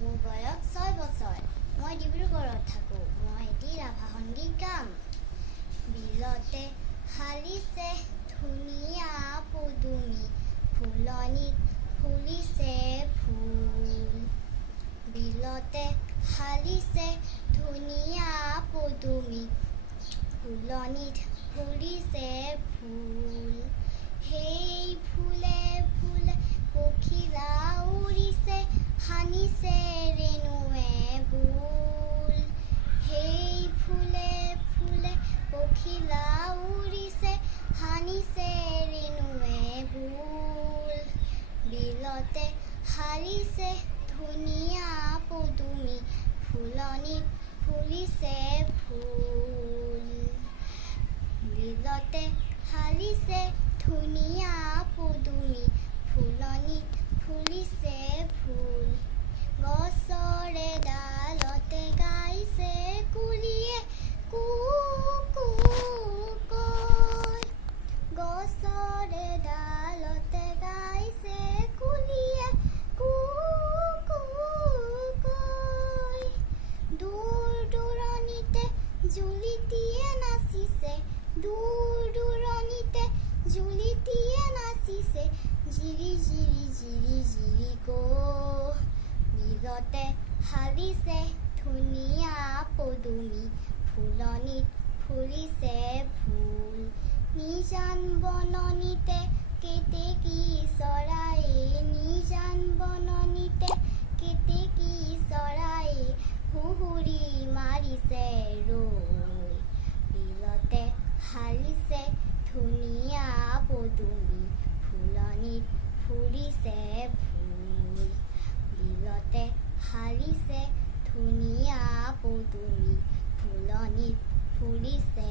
মোৰ বয়স 6 বছৰ। মই ডিব্ৰুগড়ত থাকোঁ। মই এটি ৰাভা সংগীত গাম। বিলতে হালিছে ধুনীয়া পদুমী, ফুলনিত ফুলিছে ফুল। বিলতে হালিছে ধুনীয়া পদুমী, ফুলনিত ফুলিছে ফুল। সেই ফুলে ফুলে পখিলা উৰিছে, সানিছে ৰেণুৱে বোল। সেই ফুলে ফুলে পখিলা উৰিছে, সানিছে ৰেণুৱে বোল। বিলতে হালিছে ধুনীয়া পদুমী, ফুলনিত ফুলিছে ফুল। বিলতে হালিছে ধুনীয়া পদুমী, ফুলনিত ফুলিছে ফুল। গছৰে ডালতে গাইছে কুলিয়ে কু কু কৈ। গছৰে ডালতে গাইছে কুলিয়ে কু কু কৈ। দূৰ দূৰণিতে জুলিটিয়ে নাচিছে, দূৰ দূৰণিতে জুলিটিয়ে নাচিছে, জিৰি জিৰি জিৰি জিৰি কৈ। বিলতে হালিছে ধুনীয়া পদুমী, ফুলনিত ফুলিছে ফুল। নিজান বননিতে কেতেকী চৰায়ে, নিজান বননিতে কেতেকী চৰায়ে সুহুৰি মাৰিছে ৰৈ। বিলতে হালিছে ধুনীয়া পদুমী, ফুলনিত ফুলিছে ফুল। বিলতে হালিছে ধুনীয়া পদুমী, ফুলনিত ফুলিছে